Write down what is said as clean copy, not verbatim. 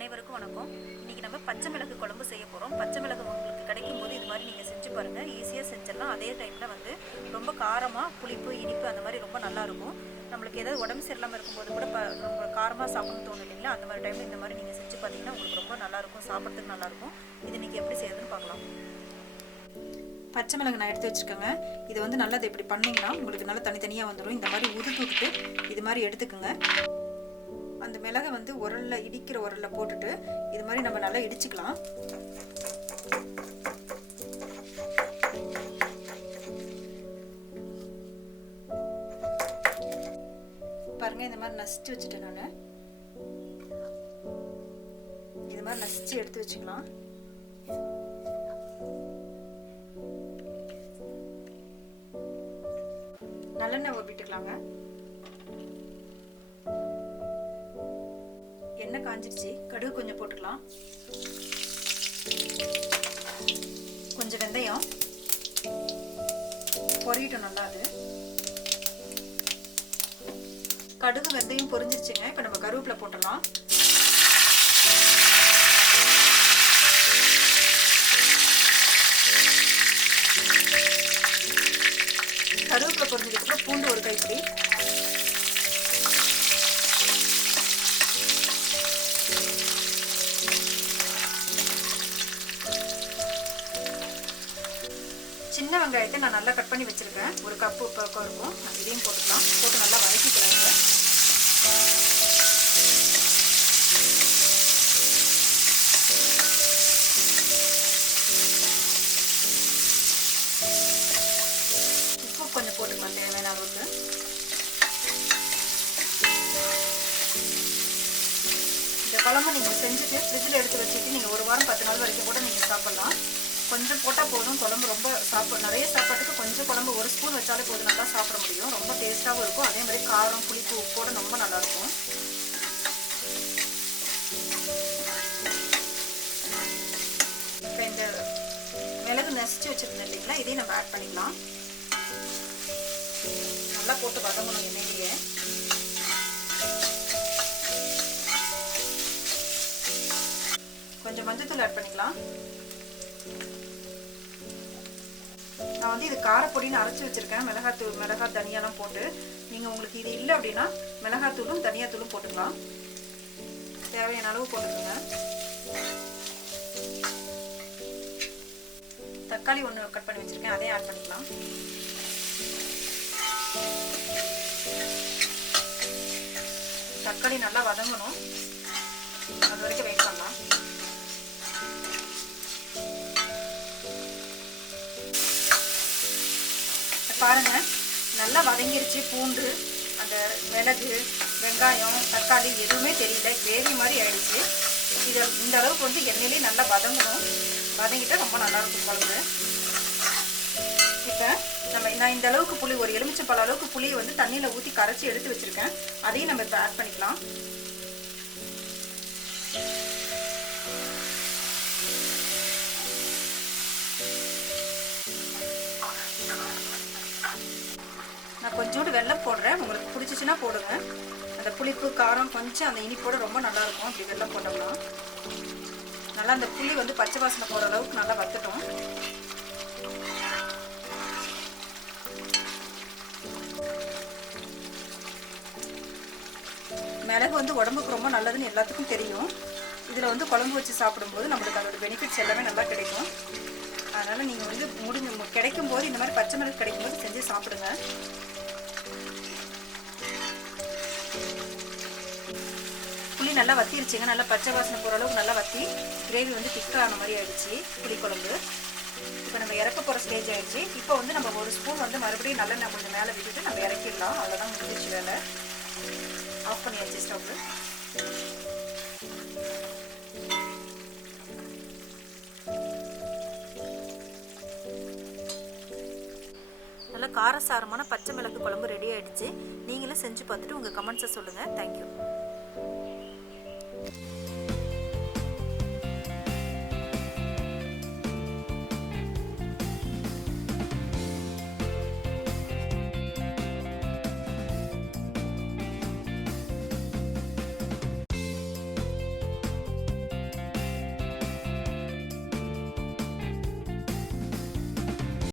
அனைவருக்கும் வணக்கம். இன்றைக்கி நம்ம பச்சை மிளகு குழம்பு செய்ய போகிறோம். பச்சை மிளகு உங்களுக்கு கிடைக்கும் போது இது மாதிரி நீங்கள் செஞ்சு பாருங்கள். ஈஸியாக செஞ்சிடலாம். அதே டைமில் வந்து ரொம்ப காரமாக, புளிப்பு, இனிப்பு அந்த மாதிரி ரொம்ப நல்லாயிருக்கும். நம்மளுக்கு ஏதாவது உடம்பு சரியில்லாமல் இருக்கும்போது கூட ரொம்ப காரமாக சாப்பிடணும்னு தோணும் இல்லைங்களா? அந்த மாதிரி டைமில் இந்த மாதிரி நீங்கள் செஞ்சு பார்த்தீங்கன்னா உங்களுக்கு ரொம்ப நல்லாயிருக்கும், சாப்பிட்றதுக்கு நல்லாயிருக்கும். இது இன்றைக்கி எப்படி செய்யறதுன்னு பார்க்கலாம். பச்சை மிளகு நான் எடுத்து வச்சுருக்கேங்க. இது வந்து நல்லது இப்படி பண்ணிங்கன்னா உங்களுக்கு நல்லா தனித்தனியாக வந்துடும். இந்த மாதிரி உதுத்து விட்டுட்டு இது மாதிரி எடுத்துக்கோங்க. அந்த மிளகை வந்து உரலில் இடிக்கிற உரலில் போட்டுட்டு இது மாதிரி நம்ம நல்லா இடிச்சுக்கலாம். பாருங்க, இந்த மாதிரி நசிச்சு வச்சுட்டேன். நான் இது மாதிரி நசிச்சு எடுத்து வச்சுக்கலாம். நல்லெண்ணெய் விட்டுக்கலாங்க. எண்ணெய் காஞ்சிருச்சு. கடுகு கொஞ்சம் போட்டுக்கலாம். கொஞ்சம் வெந்தயம் பொரியட்டும் நல்லா. அது கடுகு வெந்தயம் பொரிஞ்சிருச்சுங்க. இப்போ நம்ம கருவேப்பிலை போட்டுடலாம். கருவேப்பிலை பொரிஞ்சதுக்கப்புறம் பூண்டு ஒரு கைப்பிடி, சின்ன வெங்காயத்தை நான் நல்லா கட் பண்ணி வச்சிருக்கேன். ஒரு கப்பு பக்கம் இருக்கும். இதையும் போட்டுக்கலாம். போட்டு நல்லா வதக்கிக்கலாம். உப்பு கொஞ்சம் போட்டுக்கலாம் தேவையான அளவுக்கு. இந்த குழம்பு நீங்கள் செஞ்சுட்டு ஃப்ரிட்ஜில் எடுத்து வச்சுட்டு நீங்கள் ஒரு வாரம் 10 நாள் வரைக்கும் கூட நீங்கள் சாப்பிட்லாம். கொஞ்சம் போட்டால் போதும். குழம்பு ரொம்ப நிறைய சாப்பாட்டுக்கு கொஞ்சம் குழம்பு ஒரு ஸ்பூன் வச்சாலே போதும், நல்லா சாப்பிட முடியும். ரொம்ப டேஸ்ட்டாகவும் இருக்கும். அதே மாதிரி காரம், புளிப்பு, உப்போட ரொம்ப நல்லாயிருக்கும். இப்போ இந்த மிளகு நசிச்சு வச்சுருந்தேன் இல்லைங்களா, இதையும் நம்ம ஆட் பண்ணிக்கலாம். நல்லா போட்டு வதங்கணும் எண்ணெயிலேயே. கொஞ்சம் மஞ்சத்தூள் ஆட் பண்ணிக்கலாம். நான் வந்து இது காரப்பொடின்னு அரைச்சி வச்சுருக்கேன். மிளகாய் தனியாலாம் போட்டு. நீங்கள் உங்களுக்கு இது இல்லை அப்படின்னா மிளகாத்தூளும் தனியாத்தூளும் போட்டுக்கலாம். தேவையான அளவு போட்டுக்கோங்க. தக்காளி ஒன்று கட் பண்ணி வச்சுருக்கேன், அதையும் ஆட் பண்ணிக்கலாம். தக்காளி நல்லா வதங்கணும், அது வரைக்கும் வெயிட் பண்ணலாம். பாருங்க, நல்லா வதங்கிருச்சு. பூண்டு, அந்த மிளகு, வெங்காயம், தக்காளி எதுவுமே தெரியல. கிரேவி மாதிரி ஆயிடுச்சு. இந்த அளவுக்கு வந்து எண்ணெயிலே நல்லா வதங்கணும். வதங்கிட்டால் ரொம்ப நல்லாயிருக்கும் குழம்பு. இப்போ நான் இந்த அளவுக்கு புளி, ஒரு எலுமிச்சம்பழ அளவுக்கு புளியை வந்து தண்ணியில் ஊற்றி கரைச்சி எடுத்து வச்சுருக்கேன். அதையும் நம்ம இப்போ ஆட் பண்ணிக்கலாம். நான் கொஞ்சோண்டு வெல்லம் போடுறேன். உங்களுக்கு பிடிச்சிச்சின்னா போடுங்க. அந்த புளிப்பு, காரம் கொஞ்சம் அந்த இனிப்போட ரொம்ப நல்லாயிருக்கும். அப்படி வெல்லம் போட்டோம்னா நல்லா அந்த புளி வந்து பச்சை வாசனை போகிற அளவுக்கு நல்லா வத்தட்டும். மிளகு வந்து உடம்புக்கு ரொம்ப நல்லதுன்னு எல்லாத்துக்கும் தெரியும். இதில் வந்து குழம்பு வச்சு சாப்பிடும்போது நம்மளுக்கு அதோட பெனிஃபிட்ஸ் எல்லாமே நல்லா கிடைக்கும். அதனால் நீங்கள் வந்து கிடைக்கும் போது இந்த மாதிரி பச்சை மிளகு கிடைக்கும் போது செஞ்சு சாப்பிடுங்க. புளி நல்லா வத்திருச்சுங்க. நல்லா பச்சை வாசனை போகிற அளவுக்கு நல்லா வத்தி கிரேவி வந்து திக்கான மாதிரி ஆயிடுச்சு புளிக்குழம்பு. இப்போ நம்ம இறக்க போகிற ஸ்டேஜ் ஆயிடுச்சு. இப்போ வந்து நம்ம ஒரு ஸ்பூன் வந்து மறுபடியும் நல்லெண்ணெய் கொஞ்சம் மேலே விட்டுட்டு நம்ம இறக்கிடலாம். அவ்வளோதான், முடிஞ்சிச்சு வேலை. ஆஃப் பண்ணியாச்சு ஸ்டவ்வு. நல்ல காரசாரமான பச்சை மிளகு குழம்பு ரெடி ஆகிடுச்சு. நீங்களும் செஞ்சு பார்த்துட்டு உங்கள் கமெண்ட்ஸை சொல்லுங்கள். தேங்க்யூ.